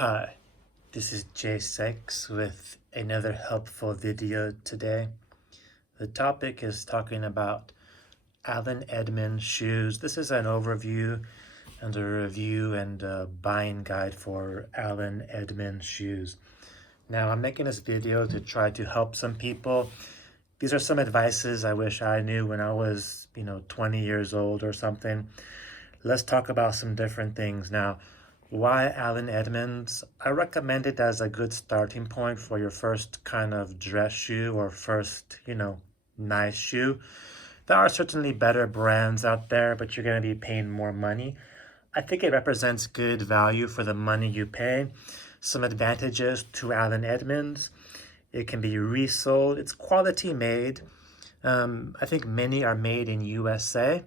Hi, this is J6 with another helpful video today. The topic is talking about Allen Edmonds shoes. This is an overview and a review and a buying guide for Allen Edmonds shoes. Now, I'm making this video to try to help some people. These are some advices I wish I knew when I was, 20 years old or something. Let's talk about some different things now. Why Allen Edmonds? I recommend it as a good starting point for your first kind of dress shoe or first, nice shoe. There are certainly better brands out there, but you're going to be paying more money. I think it represents good value for the money you pay. Some advantages to Allen Edmonds. It can be resold. It's quality made. I think many are made in USA.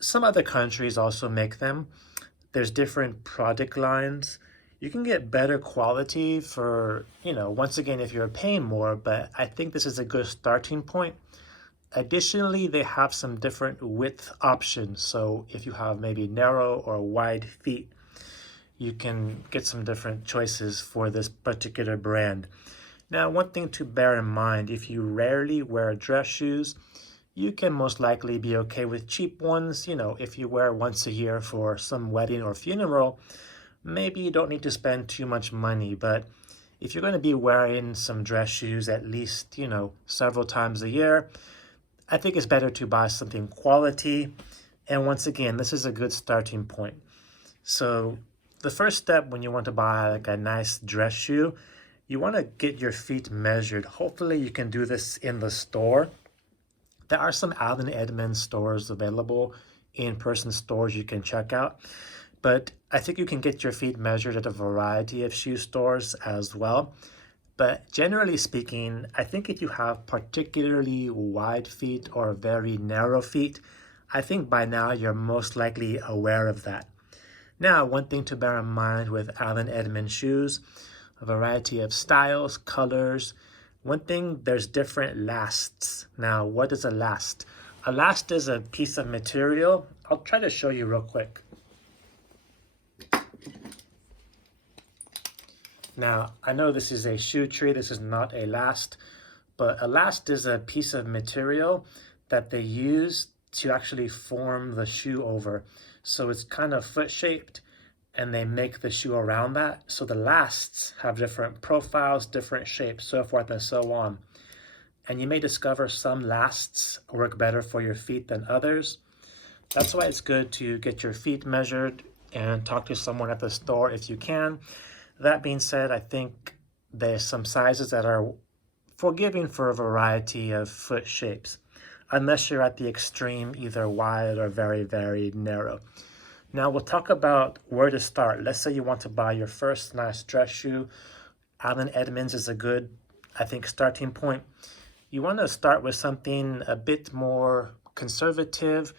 Some other countries also make them. There's different product lines. You can get better quality for, once again, if you're paying more, but I think this is a good starting point. Additionally, they have some different width options. So if you have maybe narrow or wide feet, you can get some different choices for this particular brand. Now, one thing to bear in mind, if you rarely wear dress shoes, you can most likely be okay with cheap ones. If you wear once a year for some wedding or funeral, maybe you don't need to spend too much money. But if you're going to be wearing some dress shoes at least, several times a year, I think it's better to buy something quality. And once again, this is a good starting point. So the first step when you want to buy like a nice dress shoe, you want to get your feet measured. Hopefully you can do this in the store. There are some Allen Edmonds stores available, in-person stores you can check out. But I think you can get your feet measured at a variety of shoe stores as well. But generally speaking, I think if you have particularly wide feet or very narrow feet, I think by now you're most likely aware of that. Now, one thing to bear in mind with Allen Edmonds shoes, a variety of styles, colors. One thing, there's different lasts. Now, what is a last? A last is a piece of material. I'll try to show you real quick. Now, I know this is a shoe tree. This is not a last, but a last is a piece of material that they use to actually form the shoe over. So it's kind of foot shaped, and they make the shoe around that. So the lasts have different profiles, different shapes, so forth and so on. And you may discover some lasts work better for your feet than others. That's why it's good to get your feet measured and talk to someone at the store if you can. That being said, I think there's some sizes that are forgiving for a variety of foot shapes, unless you're at the extreme, either wide or very, very narrow. Now we'll talk about where to start. Let's say you want to buy your first nice dress shoe. Allen Edmonds is a good, I think, starting point. You want to start with something a bit more conservative,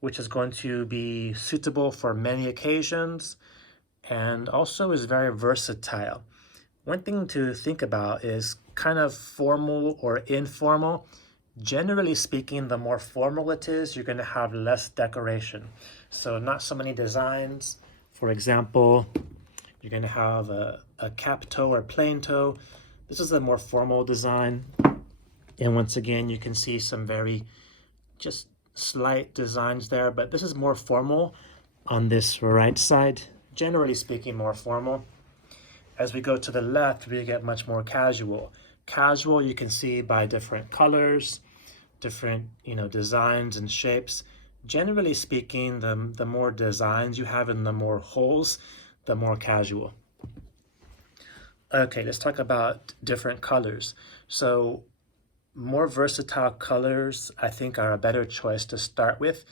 which is going to be suitable for many occasions and also is very versatile. One thing to think about is kind of formal or informal. Generally speaking, the more formal it is, you're going to have less decoration. So not so many designs. For example, you're going to have a cap toe or plain toe. This is a more formal design. And once again, you can see some very just slight designs there, but this is more formal on this right side. Generally speaking, more formal. As we go to the left, we get much more casual. Casual, you can see by different colors, different designs and shapes. Generally speaking, the more designs you have and the more holes, the more casual. Okay, let's talk about different colors. So more versatile colors, I think, are a better choice to start with.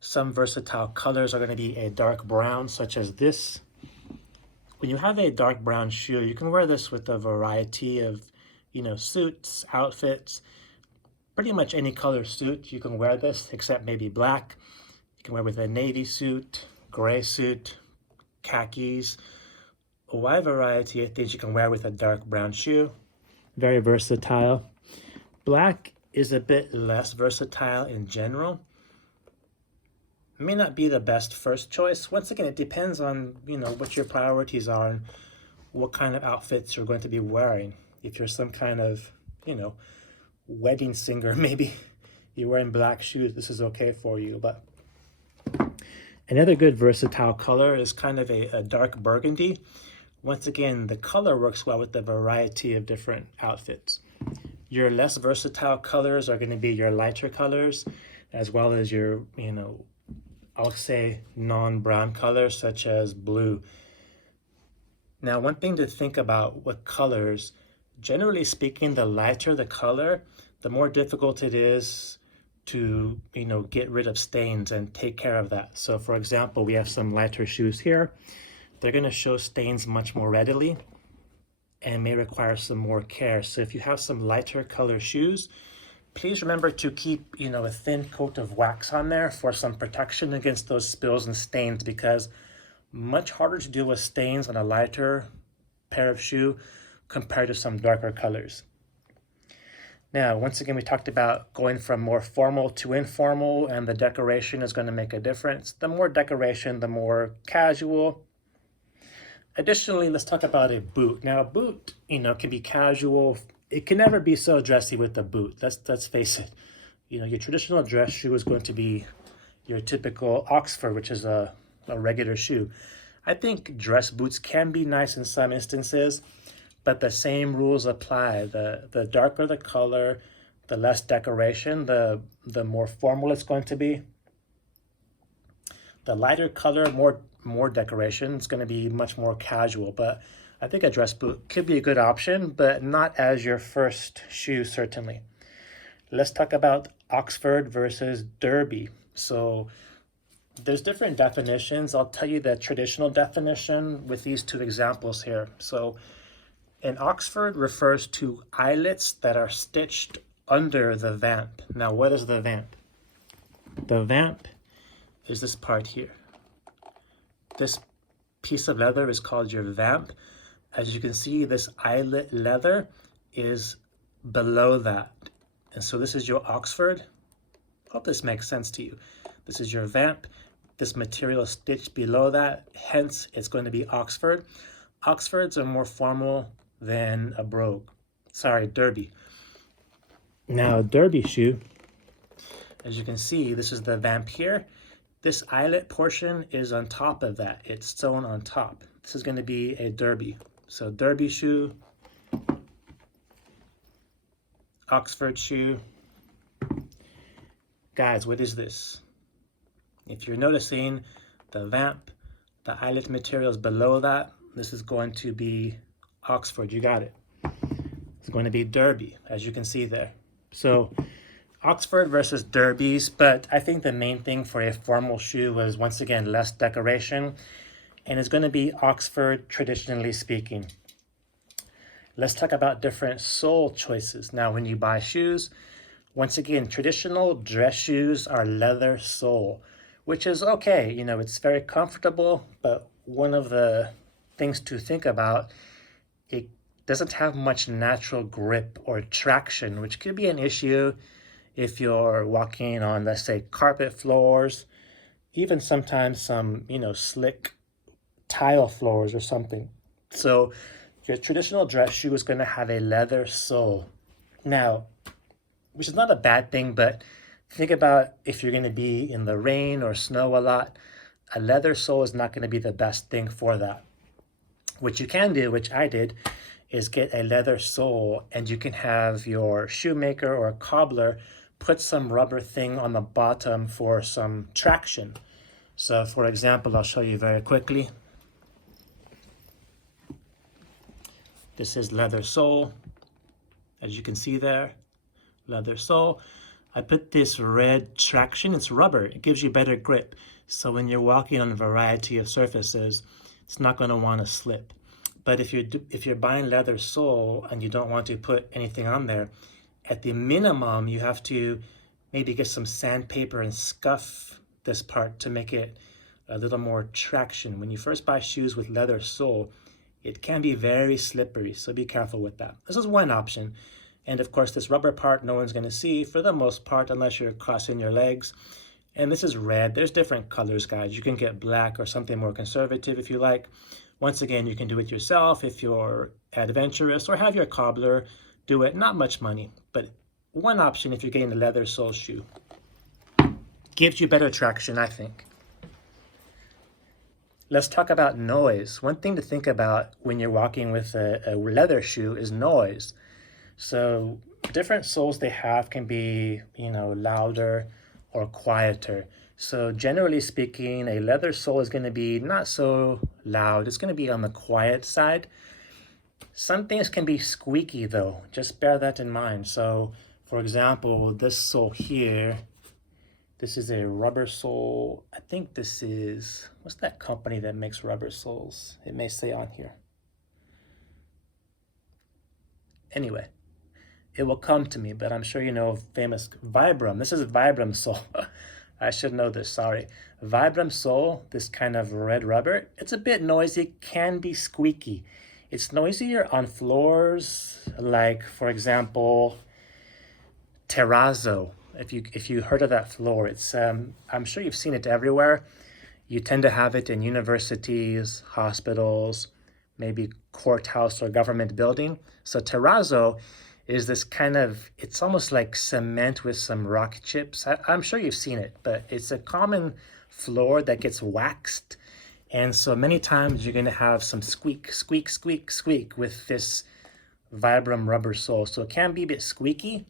Some versatile colors are going to be a dark brown, such as this. When you have a dark brown shoe, you can wear this with a variety of, suits, outfits. Pretty much any color suit, you can wear this, except maybe black. You can wear with a navy suit, gray suit, khakis. A wide variety of things you can wear with a dark brown shoe. Very versatile. Black is a bit less versatile in general. may not be the best first choice. Once again, it depends on, what your priorities are and what kind of outfits you're going to be wearing. If you're some kind of, wedding singer, maybe you're wearing black shoes, this is okay for you. But another good versatile color is kind of a dark burgundy. Once again, the color works well with the variety of different outfits. Your less versatile colors are going to be your lighter colors, as well as your, I'll say non-brown colors such as blue. Now, one thing to think about with colors, generally speaking, the lighter the color, the more difficult it is to, get rid of stains and take care of that. So for example, we have some lighter shoes here. They're going to show stains much more readily and may require some more care. So if you have some lighter color shoes, please remember to keep, a thin coat of wax on there for some protection against those spills and stains, because much harder to deal with stains on a lighter pair of shoe compared to some darker colors. Now, once again, we talked about going from more formal to informal, and the decoration is going to make a difference. The more decoration, the more casual. Additionally, let's talk about a boot. Now, a boot, can be casual. It can never be so dressy with a boot. Let's face it. Your traditional dress shoe is going to be your typical Oxford, which is a regular shoe. I think dress boots can be nice in some instances, but the same rules apply. The darker the color, the less decoration, the more formal it's going to be. The lighter color, more decoration, it's going to be much more casual. But I think a dress boot could be a good option, but not as your first shoe, certainly. Let's talk about Oxford versus Derby. So there's different definitions. I'll tell you the traditional definition with these two examples here. So an Oxford refers to eyelets that are stitched under the vamp. Now, what is the vamp? The vamp is this part here. This piece of leather is called your vamp. As you can see, this eyelet leather is below that. And so this is your Oxford. Hope this makes sense to you. This is your vamp. This material is stitched below that. Hence, it's going to be Oxford. Oxfords are more formal than a Derby. Now, a Derby shoe, as you can see, this is the vamp here. This eyelet portion is on top of that. It's sewn on top. This is going to be a Derby. So Derby shoe, Oxford shoe. Guys, what is this? If you're noticing the vamp, the eyelet material is below that, this is going to be Oxford. You got it. It's going to be Derby, as you can see there. So Oxford versus Derbies, but I think the main thing for a formal shoe was, once again, less decoration, and it's going to be Oxford, traditionally speaking. Let's talk about different sole choices. Now, when you buy shoes, once again, traditional dress shoes are leather sole, which is okay. It's very comfortable, but one of the things to think about, it doesn't have much natural grip or traction, which could be an issue if you're walking on, let's say, carpet floors, even sometimes some, slick tile floors or something. So your traditional dress shoe is going to have a leather sole. Now, which is not a bad thing, but think about if you're going to be in the rain or snow a lot, a leather sole is not going to be the best thing for that. What you can do, which I did, is get a leather sole, and you can have your shoemaker or cobbler put some rubber thing on the bottom for some traction. So for example, I'll show you very quickly. This is leather sole, as you can see there, leather sole. I put this red traction, it's rubber, it gives you better grip. So when you're walking on a variety of surfaces, it's not going to want to slip. But if you're buying leather sole and you don't want to put anything on there, at the minimum, you have to maybe get some sandpaper and scuff this part to make it a little more traction. When you first buy shoes with leather sole, it can be very slippery, so be careful with that. This is one option. And of course, this rubber part no one's going to see for the most part, unless you're crossing your legs. And this is red. There's different colors, guys. You can get black or something more conservative if you like. Once again, you can do it yourself if you're adventurous, or have your cobbler do it. Not much money, but one option if you're getting a leather sole shoe. Gives you better traction, I think. Let's talk about noise. One thing to think about when you're walking with a leather shoe is noise. So different soles they have can be, louder or quieter. So generally speaking, a leather sole is going to be not so loud. It's going to be on the quiet side. Some things can be squeaky though. Just bear that in mind. So for example, this sole here, this is a rubber sole. I think this is, what's that company that makes rubber soles? It may say on here. Anyway, it will come to me, but I'm sure you know famous Vibram. This is a Vibram sole. I should know this, sorry. Vibram sole, this kind of red rubber, it's a bit noisy, can be squeaky. It's noisier on floors like, for example, terrazzo. If you heard of that floor, it's I'm sure you've seen it everywhere. You tend to have it in universities, hospitals, maybe courthouse or government building. So terrazzo is this kind of, it's almost like cement with some rock chips. I'm sure you've seen it, but it's a common floor that gets waxed. And so many times you're going to have some squeak, squeak, squeak, squeak with this Vibram rubber sole. So it can be a bit squeaky.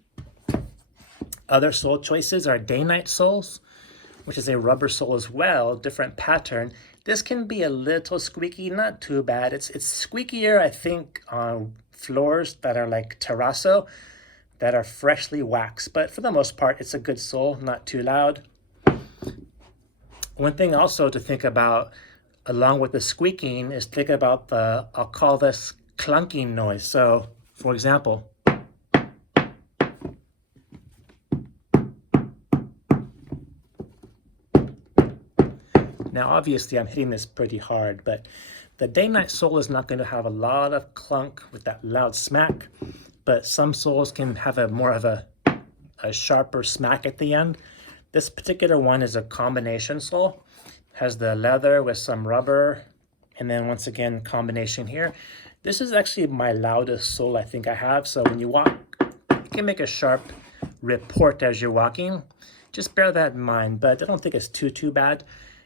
Other sole choices are day-night soles, which is a rubber sole as well, different pattern. This can be a little squeaky, not too bad. It's squeakier, I think, on floors that are like terrazzo, that are freshly waxed. But for the most part, it's a good sole, not too loud. One thing also to think about, along with the squeaking, is think about the, I'll call this clunking noise. So, for example, now, obviously, I'm hitting this pretty hard, but the day-night sole is not going to have a lot of clunk with that loud smack, but some soles can have a more of a sharper smack at the end. This particular one is a combination sole, has the leather with some rubber, and then once again, combination here. This is actually my loudest sole I think I have, so when you walk, you can make a sharp report as you're walking. Just bear that in mind, but I don't think it's too bad.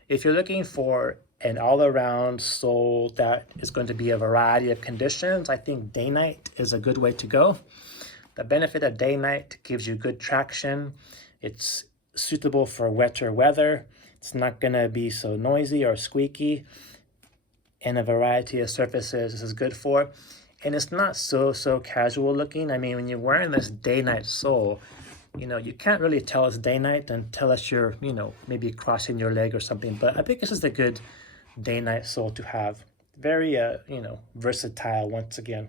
If you're looking for an all-around sole that is going to be a variety of conditions, I think day-night is a good way to go. The benefit of day-night gives you good traction. It's suitable for wetter weather. It's not going to be so noisy or squeaky. And a variety of surfaces this is good for. And it's not so casual looking. I mean, when you're wearing this day-night sole, you can't really tell it's day-night unless you're, maybe crossing your leg or something. But I think this is a good day-night sole to have. Very, versatile once again.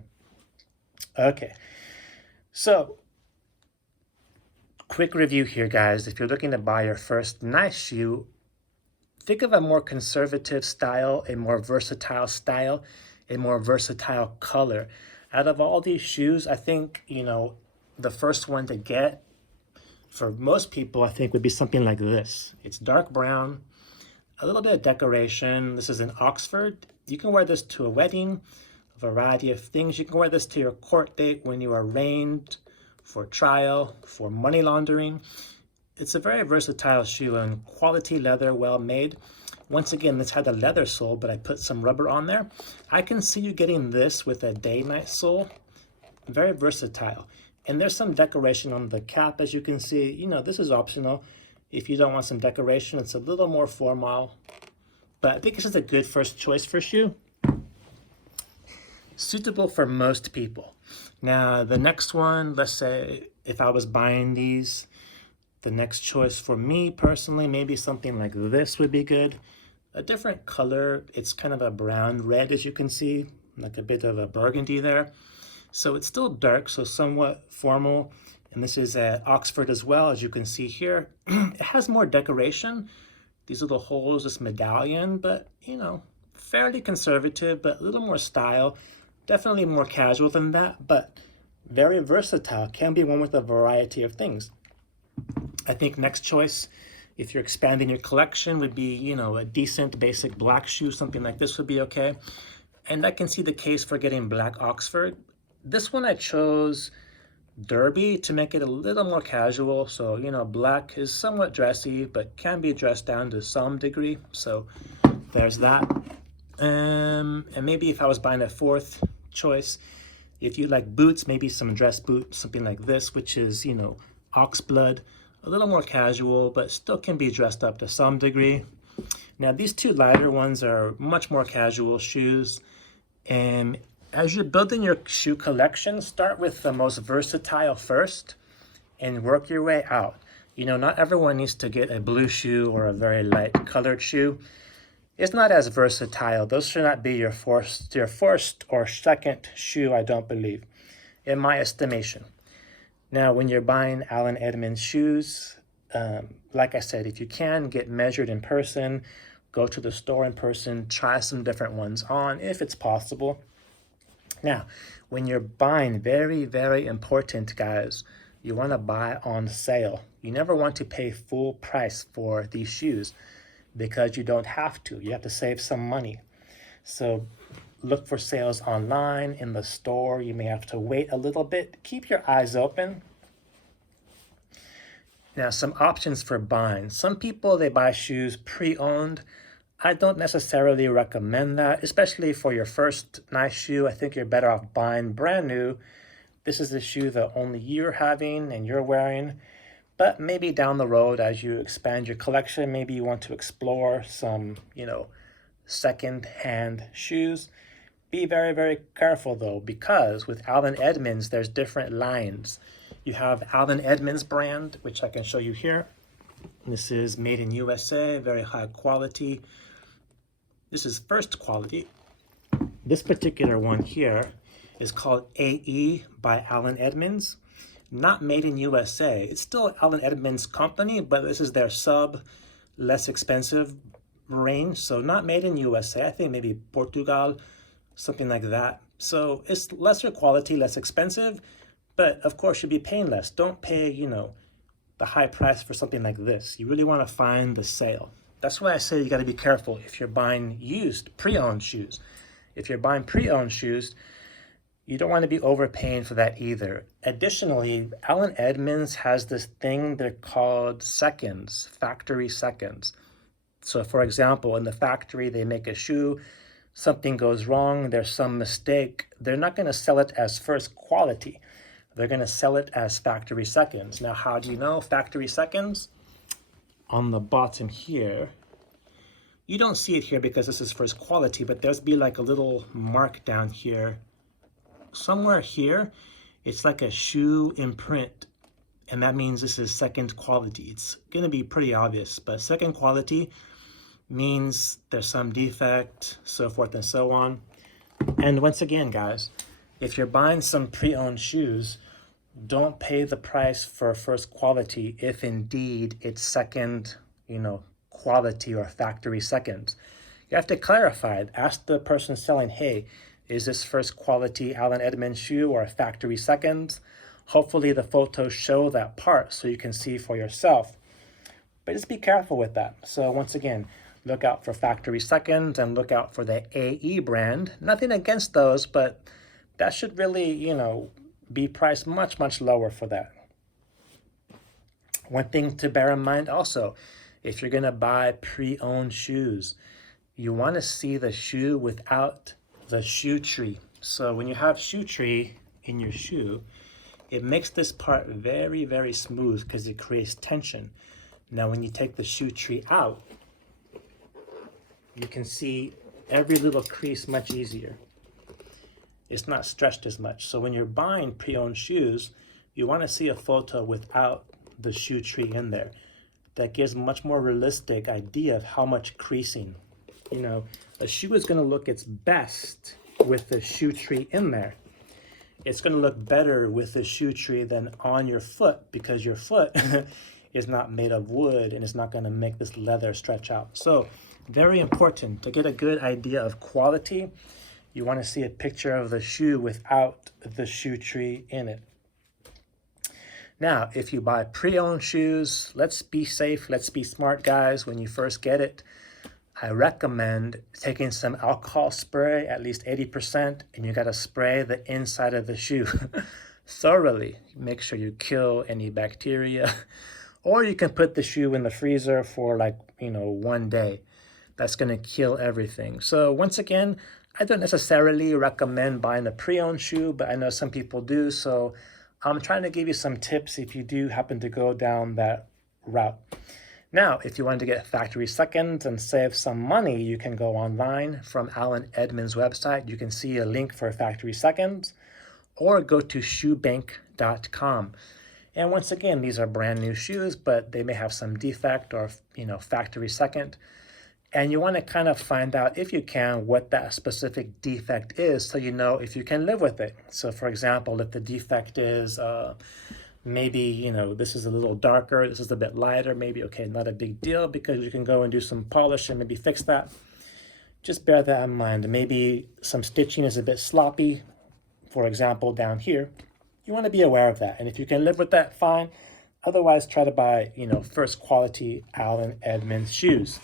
Okay. So, quick review here, guys. If you're looking to buy your first nice shoe, think of a more conservative style, a more versatile style, a more versatile color. Out of all these shoes, I think, the first one to get, for most people, I think would be something like this. It's dark brown, a little bit of decoration. This is in Oxford. You can wear this to a wedding, a variety of things. You can wear this to your court date when you are arraigned, for trial, for money laundering. It's a very versatile shoe and quality leather, well made. Once again, this had a leather sole, but I put some rubber on there. I can see you getting this with a day-night sole. Very versatile. And there's some decoration on the cap, as you can see. This is optional. If you don't want some decoration, it's a little more formal. But I think this is a good first choice for shoe. Suitable for most people. Now, the next one, let's say if I was buying these, the next choice for me personally, maybe something like this would be good. A different color. It's kind of a brown red, as you can see, like a bit of a burgundy there. So it's still dark, so somewhat formal. And this is at Oxford as well, as you can see here. It has more decoration. These little holes, this medallion, but, fairly conservative, but a little more style. Definitely more casual than that, but very versatile. Can be one with a variety of things. I think next choice, If you're expanding your collection, would be, you know, a decent basic black shoe, something like this would be okay. And I can see the case for getting black Oxford. This one I chose derby to make it a little more casual. So, you know, black is somewhat dressy, but can be dressed down to some degree. So there's that. And maybe if I was buying a fourth choice, if you like boots, maybe some dress boot, something like this, which is, you know, oxblood, a little more casual, but still can be dressed up to some degree. Now, these two lighter ones are much more casual shoes. And as you're building your shoe collection, start with the most versatile first and work your way out. You know, not everyone needs to get a blue shoe or a very light colored shoe. It's not as versatile. Those should not be your first or second shoe, I don't believe, in my estimation. Now, when you're buying Allen Edmonds shoes, like I said, if you can, get measured in person, go to the store in person, try some different ones on if it's possible. Now, when you're buying, very, very important, guys, you want to buy on sale. You never want to pay full price for these shoes because you don't have to. You have to save some money. So look for sales online, in the store. You may have to wait a little bit. Keep your eyes open. Now, some options for buying. Some people, they buy shoes pre-owned. I don't necessarily recommend that, especially for your first nice shoe. I think you're better off buying brand new. This is the shoe that only you're having and you're wearing. But maybe down the road, as you expand your collection, maybe you want to explore some, you know, second-hand shoes. Be very, very careful, though, because with Allen Edmonds, there's different lines. You have Allen Edmonds brand, which I can show you here. This is made in USA, very high quality. This is first quality. This particular one here is called AE by Allen Edmonds. Not made in USA. It's still Allen Edmonds company, but this is their less expensive range. So not made in USA. I think maybe Portugal, something like that. So it's lesser quality, less expensive, but of course you'll be paying less. Don't pay, you know, the high price for something like this. You really want to find the sale. That's why I say you got to be careful if you're buying used, pre-owned shoes. If you're buying pre-owned shoes, you don't want to be overpaying for that either. Additionally, Allen Edmonds has this thing they're called seconds, factory seconds. So for example, in the factory, they make a shoe, something goes wrong, there's some mistake. They're not going to sell it as first quality. They're going to sell it as factory seconds. Now, how do you know factory seconds? On the bottom here, you don't see it here because this is first quality, but there's be like a little mark down here. Somewhere here, it's like a shoe imprint, and that means this is second quality. It's going to be pretty obvious, but second quality means there's some defect, so forth and so on. And once again, guys, if you're buying some pre-owned shoes, don't pay the price for first quality if indeed it's second, you know, quality or factory seconds. You have to clarify it. Ask the person selling, hey, is this first quality Allen Edmonds shoe or factory seconds? Hopefully the photos show that part so you can see for yourself. But just be careful with that. So once again, look out for factory seconds and look out for the AE brand. Nothing against those, but that should really, you know, be priced much, much lower for that. One thing to bear in mind also, if you're going to buy pre-owned shoes, you want to see the shoe without the shoe tree. So when you have shoe tree in your shoe, it makes this part very, very smooth because it creates tension. Now when you take the shoe tree out, you can see every little crease much easier. It's not stretched as much. So when you're buying pre-owned shoes, you want to see a photo without the shoe tree in there. That gives a much more realistic idea of how much creasing. You know, a shoe is going to look its best with the shoe tree in there. It's going to look better with the shoe tree than on your foot because your foot is not made of wood and it's not going to make this leather stretch out. So very important to get a good idea of quality. You want to see a picture of the shoe without the shoe tree in it. Now, if you buy pre-owned shoes, let's be safe, let's be smart, guys. When you first get it, I recommend taking some alcohol spray, at least 80%, and you gotta spray the inside of the shoe thoroughly. Make sure you kill any bacteria. Or you can put the shoe in the freezer for like, 1 day. That's gonna kill everything. So once again, I don't necessarily recommend buying a pre-owned shoe, but I know some people do. So I'm trying to give you some tips if you do happen to go down that route. Now, if you want to get factory seconds and save some money, you can go online from Alan Edmonds' website. You can see a link for factory seconds, or go to shoebank.com. And once again, these are brand new shoes, but they may have some defect or, factory second. And you want to kind of find out, if you can, what that specific defect is, so you know if you can live with it. So for example, if the defect is maybe, this is a little darker, this is a bit lighter, maybe, okay, not a big deal, because you can go and do some polish and maybe fix that. Just bear that in mind. Maybe some stitching is a bit sloppy, for example, down here. You want to be aware of that. And if you can live with that, fine. Otherwise, try to buy, first quality Alan Edmonds shoes.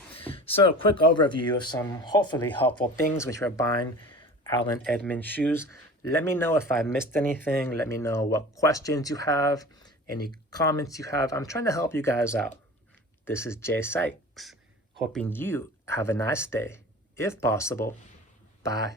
So quick overview of some hopefully helpful things when you're buying Alan Edmonds shoes. Let me know if I missed anything. Let me know what questions you have, any comments you have. I'm trying to help you guys out. This is Jay Sykes, hoping you have a nice day. If possible, bye.